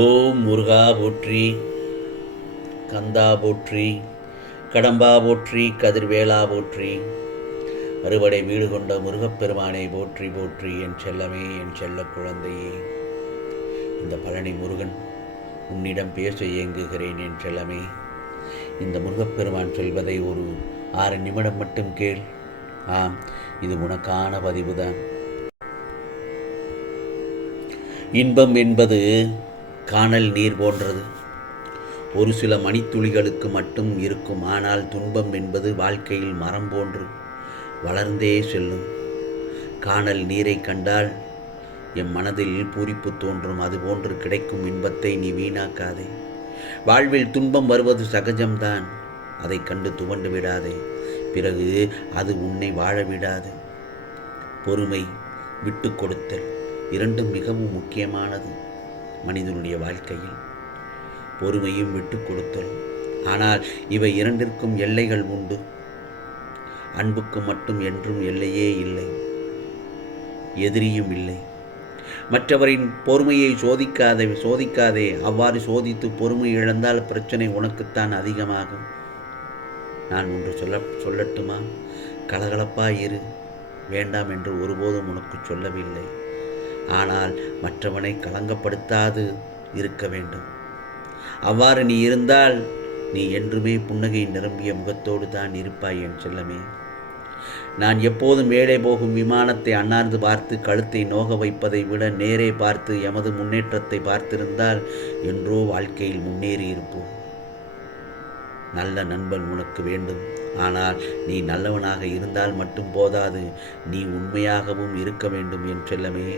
ஓம் முருகா போற்றி, கந்தா போற்றி, கடம்பா போற்றி, கதிர்வேலா போற்றி, அறுவடை வீடு கொண்ட முருகப்பெருமானை போற்றி போற்றி. என் செல்லமே, என் செல்ல குழந்தையே, இந்த பழனி முருகன் உன்னிடம் பேச இயங்குகிறேன். என் செல்லமே, இந்த முருகப்பெருமான் சொல்வதை ஒரு 6 நிமிடம் மட்டும் கேள். ஆம், இது உனக்கான பதிவுதான். இன்பம் என்பது காணல் நீர் போன்றது. ஒரு சில மணித்துளிகளுக்கு மட்டும் இருக்கும். ஆனால் துன்பம் என்பது வாழ்க்கையில் மரம் போன்று வளர்ந்தே செல்லும். காணல் நீரை கண்டால் என் மனதில் பூரிப்பு தோன்றும். அதுபோன்று கிடைக்கும் இன்பத்தை நீ வீணாக்காதே. வாழ்வில் துன்பம் வருவது சகஜம்தான். அதை கண்டு துவண்டு விடாதே. பிறகு அது உன்னை வாழ விடாது. பொறுமை, விட்டு கொடுத்தல் இரண்டும் மிகவும் முக்கியமானது மனிதனுடைய வாழ்க்கையில். பொறுமையும் விட்டு கொடுத்தலும். ஆனால் இவை இரண்டிற்கும் எல்லைகள் உண்டு. அன்புக்கு மட்டும் என்றும் எல்லையே இல்லை, எதிரியும் இல்லை. மற்றவரின் பொறுமையை சோதிக்காதே. அவ்வாறு சோதித்து பொறுமை இழந்தால் பிரச்சனை உனக்குத்தான் அதிகமாகும். நான் ஒன்று சொல்லட்டுமா? கலகலப்பாய் இரு. வேண்டாம் என்று ஒருபோதும் உனக்கு சொல்லவில்லை. ஆனால் மற்றவனை கலங்கப்படுத்தாது இருக்க வேண்டும். அவ்வாறு நீ இருந்தால் நீ என்றுமே புன்னகை நிரம்பிய முகத்தோடு தான் இருப்பாய். என் செல்லமே, நான் எப்போதும் மேலே போகும் விமானத்தை அண்ணாந்து பார்த்து கழுத்தை நோக வைப்பதை விட நேரே பார்த்து எமது முன்னேற்றத்தை பார்த்திருந்தால் என்றோ வாழ்க்கையில் முன்னேறி இருப்போம். நல்ல நண்பன் உனக்கு வேண்டும். ஆனால் நீ நல்லவனாக இருந்தால் மட்டும் போதாது, நீ உண்மையாகவும் இருக்க வேண்டும். என் செல்லமே,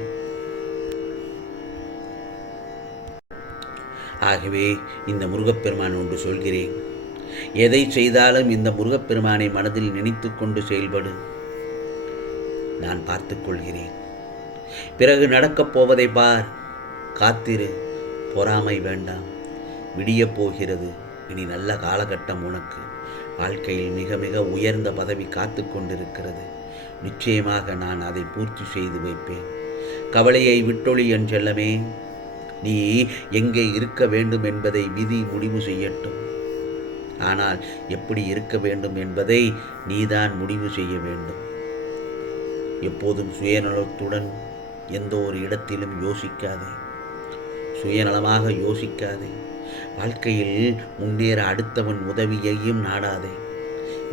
ஆகவே இந்த முருகப்பெருமான் ஒன்று சொல்கிறேன். எதை செய்தாலும் இந்த முருகப்பெருமானை மனதில் நினைத்து கொண்டு செயல்படு. நான் பார்த்து கொள்கிறேன். பிறகு நடக்கப் போவதை பார். காத்திரு. பொறாமை வேண்டாம். விடியப் போகிறது. இனி நல்ல காலகட்டம் உனக்கு. வாழ்க்கையில் மிக மிக உயர்ந்த பதவி காத்து கொண்டிருக்கிறது. நிச்சயமாக நான் அதை பூர்த்தி செய்து வைப்பேன். கவலையை விட்டொழி. என் செல்லமே, நீ எங்கே இருக்க வேண்டும் என்பதை விதி முடிவு செய்யட்டும். ஆனால் எப்படி இருக்க வேண்டும் என்பதை நீதான் முடிவு செய்ய வேண்டும். எப்போதும் சுயநலத்துடன் எந்த ஒரு இடத்திலும் யோசிக்காதே. சுயநலமாக யோசிக்காதே. வாழ்க்கையில் முன்னேற அடுத்தவன் உதவியையும் நாடாதே.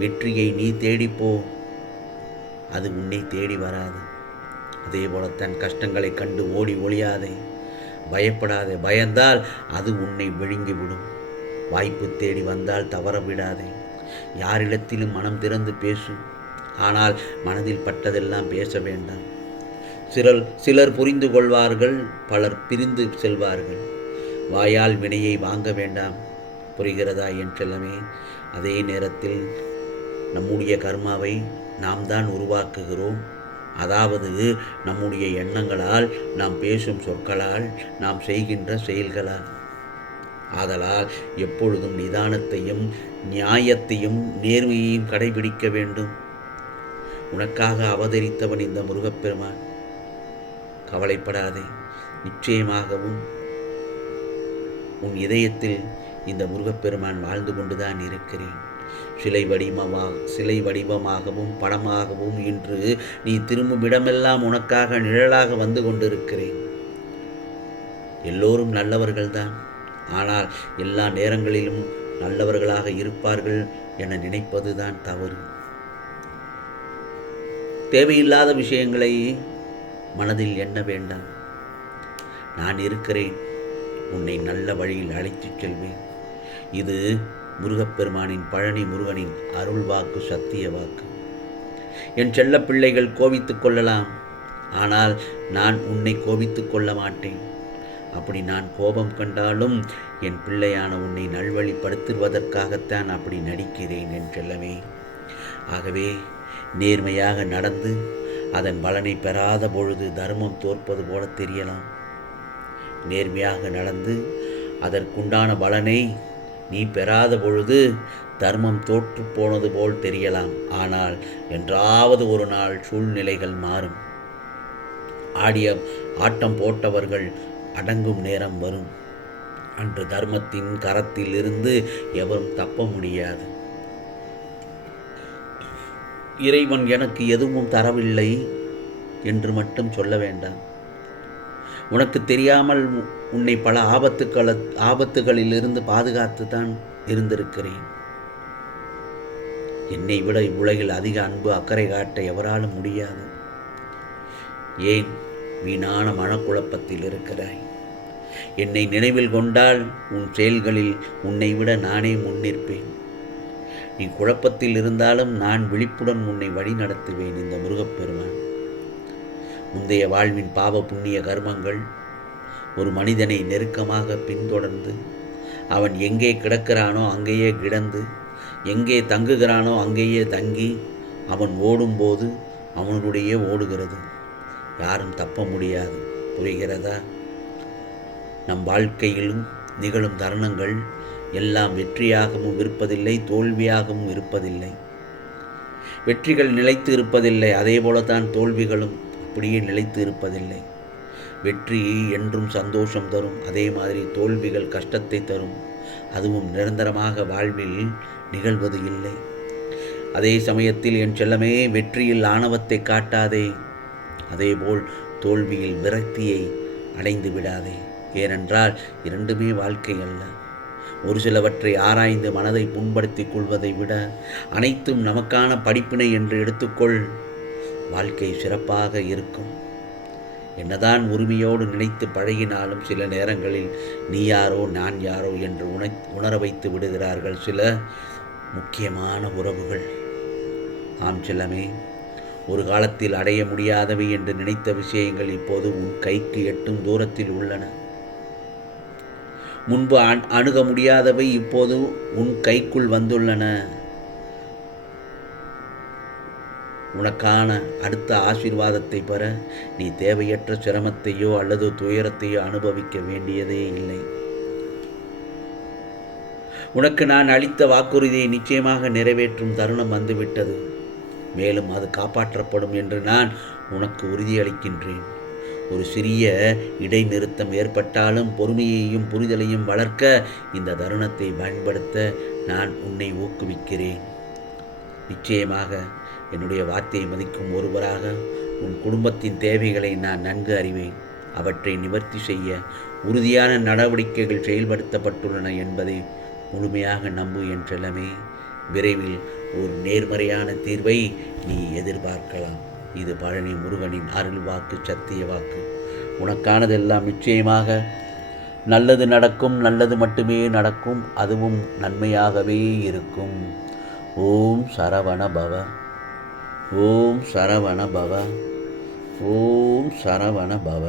வெற்றியை நீ தேடிப்போ, அது உன்னை தேடி வராது. அதே போலத்தான் கஷ்டங்களை கண்டு ஓடி ஒளியாதே. பயப்படாதே. பயந்தால் அது உன்னை விழுங்கிவிடும். வாய்ப்பு தேடி வந்தால் தவற விடாதே. யாரிடத்திலும் மனம் திறந்து பேசு. ஆனால் மனதில் பட்டதெல்லாம் பேச வேண்டாம். சிலர் புரிந்து கொள்வார்கள், பலர் பிரிந்து செல்வார்கள். வாயால் வினையை வாங்க வேண்டாம். புரிகிறதா என் செல்லமே? அதே நேரத்தில் நம்முடைய கர்மாவை நாம் தான் உருவாக்குகிறோம். அதாவது நம்முடைய எண்ணங்களால், நாம் பேசும் சொற்களால், நாம் செய்கின்ற செயல்களால். ஆதலால் எப்பொழுதும் நிதானத்தையும் நியாயத்தையும் நேர்மையையும் கடைபிடிக்க வேண்டும். உனக்காக அவதரித்தவன் இந்த முருகப்பெருமான். கவலைப்படாதே. நிச்சயமாகவும் உன் இதயத்தில் இந்த முருகப்பெருமான் வாழ்ந்து கொண்டுதான் இருக்கிறேன். சிலை வடிவமாகவும் படமாகவும் இன்று நீ திரும்பும் இடமெல்லாம் உனக்காக நிழலாக வந்து கொண்டிருக்கிறேன். எல்லோரும் நல்லவர்கள்தான். ஆனால் எல்லா நேரங்களிலும் நல்லவர்களாக இருப்பார்கள் என நினைப்பதுதான் தவறு. தேவையில்லாத விஷயங்களை மனதில் எண்ண வேண்டாம். நான் இருக்கிறேன். உன்னை நல்ல வழியில் அழைத்துச் செல்வேன். இது முருகப்பெருமானின், பழனி முருகனின் அருள் வாக்கு, சத்திய வாக்கு. என் செல்ல பிள்ளைகள் கோபித்துக் கொள்ளலாம். ஆனால் நான் உன்னை கோபித்துக் கொள்ள மாட்டேன். அப்படி நான் கோபம் கண்டாலும் என் பிள்ளையான உன்னை நல்வழிப்படுத்துவதற்காகத்தான் அப்படி நடிக்கிறேன். என் செல்லமே, ஆகவே நேர்மையாக நடந்து அதன் பலனை பெறாத பொழுது தர்மம் தோற்பது போல தெரியலாம். நேர்மையாக நடந்து அதற்குண்டான பலனை நீ பெறாத பொழுது தர்மம் தோற்று போனது போல் தெரியலாம். ஆனால் என்றாவது ஒரு நாள் சூழ்நிலைகள் மாறும். ஆடிய ஆட்டம் போட்டவர்கள் அடங்கும் நேரம் வரும். அன்று தர்மத்தின் கரத்தில் இருந்து எவரும் தப்ப முடியாது. இறைவன் எனக்கு எதுவும் தரவில்லை என்று மட்டும் சொல்ல வேண்டாம். உனக்கு தெரியாமல் உன்னை பல ஆபத்துகளிலிருந்து பாதுகாத்து தான் இருந்திருக்கிறேன். என்னை விட இவ்வுலகில் அதிக அன்பு அக்கறை காட்ட எவராலும் முடியாது. ஏன் வீணான மனக்குழப்பத்தில் இருக்கிறாய்? என்னை நினைவில் கொண்டால் உன் செயல்களில் உன்னை விட நானே முன்னிற்பேன். நீ குழப்பத்தில் இருந்தாலும் நான் விழிப்புடன் உன்னை வழி நடத்துவேன். இந்த முருகப்பெருமான் முந்தைய வாழ்வின் பாவ புண்ணிய கர்மங்கள் ஒரு மனிதனை நெருக்கமாக பின்தொடர்ந்து அவன் எங்கே கிடக்கிறானோ அங்கேயே கிடந்து, எங்கே தங்குகிறானோ அங்கேயே தங்கி, அவன் ஓடும்போது அவனுடைய ஓடுகிறது. யாரும் தப்ப முடியாது. புரிகிறதா? நம் வாழ்க்கையிலும் நிகழும் தருணங்கள் எல்லாம் வெற்றியாகவும் இருப்பதில்லை, தோல்வியாகவும் இருப்பதில்லை. வெற்றிகள் நிலைத்து இருப்பதில்லை, அதே போலத்தான் தோல்விகளும் அப்படியே நிலைத்து இருப்பதில்லை. வெற்றி என்றும் சந்தோஷம் தரும், அதே மாதிரி தோல்விகள் கஷ்டத்தை தரும். அதுவும் நிரந்தரமாக வாழ்வில் நிகழ்வது இல்லை. அதே சமயத்தில் என் செல்லமே, வெற்றியில் ஆணவத்தை காட்டாதே, அதேபோல் தோல்வியில் விரக்தியை அடைந்து விடாதே. ஏனென்றால் இரண்டுமே வாழ்க்கை அல்ல. ஒரு சிலவற்றை ஆராய்ந்து மனதை புண்படுத்திக் கொள்வதை விட அனைத்தும் நமக்கான படிப்பினை என்று எடுத்துக்கொள். வாழ்க்கை சிறப்பாக இருக்கும். என்னதான் உரிமையோடு நினைத்து பழகினாலும் சில நேரங்களில் நீ யாரோ நான் யாரோ என்று உணர வைத்து விடுகிறார்கள் சில முக்கியமான உறவுகள். ஆம் செல்லமே, ஒரு காலத்தில் அடைய முடியாதவை என்று நினைத்த விஷயங்கள் இப்போது உன் கைக்கு எட்டும் தூரத்தில் உள்ளன. முன்பு அணுக முடியாதவை இப்போது உன் கைக்குள் வந்துள்ளன. உனக்கான அடுத்த ஆசீர்வாதத்தை பெற நீ தேவையற்ற சிரமத்தையோ அல்லது துயரத்தையோ அனுபவிக்க வேண்டியதே இல்லை. உனக்கு நான் அளித்த வாக்குறுதியை நிச்சயமாக நிறைவேற்றும் தருணம் வந்துவிட்டது. மேலும் அது காப்பாற்றப்படும் என்று நான் உனக்கு உறுதியளிக்கின்றேன். ஒரு சிறிய இடைநிறுத்தம் ஏற்பட்டாலும் பொறுமையையும் புரிதலையும் வளர்க்க இந்த தருணத்தை பயன்படுத்த நான் உன்னை ஊக்குவிக்கிறேன். நிச்சயமாக என்னுடைய வார்த்தையை மதிக்கும் ஒருவராக உன் குடும்பத்தின் தேவைகளை நான் நன்கு அறிவேன். அவற்றை நிவர்த்தி செய்ய உறுதியான நடவடிக்கைகள் செயல்படுத்தப்பட்டுள்ளன என்பதை முழுமையாக நம்பு என் செல்லமே. விரைவில் ஒரு நேர்மறையான தீர்வை நீ எதிர்பார்க்கலாம். இது பழனி முருகனின் அருள் வாக்கு, சத்திய வாக்கு. உனக்கானதெல்லாம் நிச்சயமாக நல்லது நடக்கும். நல்லது மட்டுமே நடக்கும். அதுவும் நன்மையாகவே இருக்கும். ஓம் சரவண பவ. ஓம் சரவண பவ. ஓம் சரவண பவ.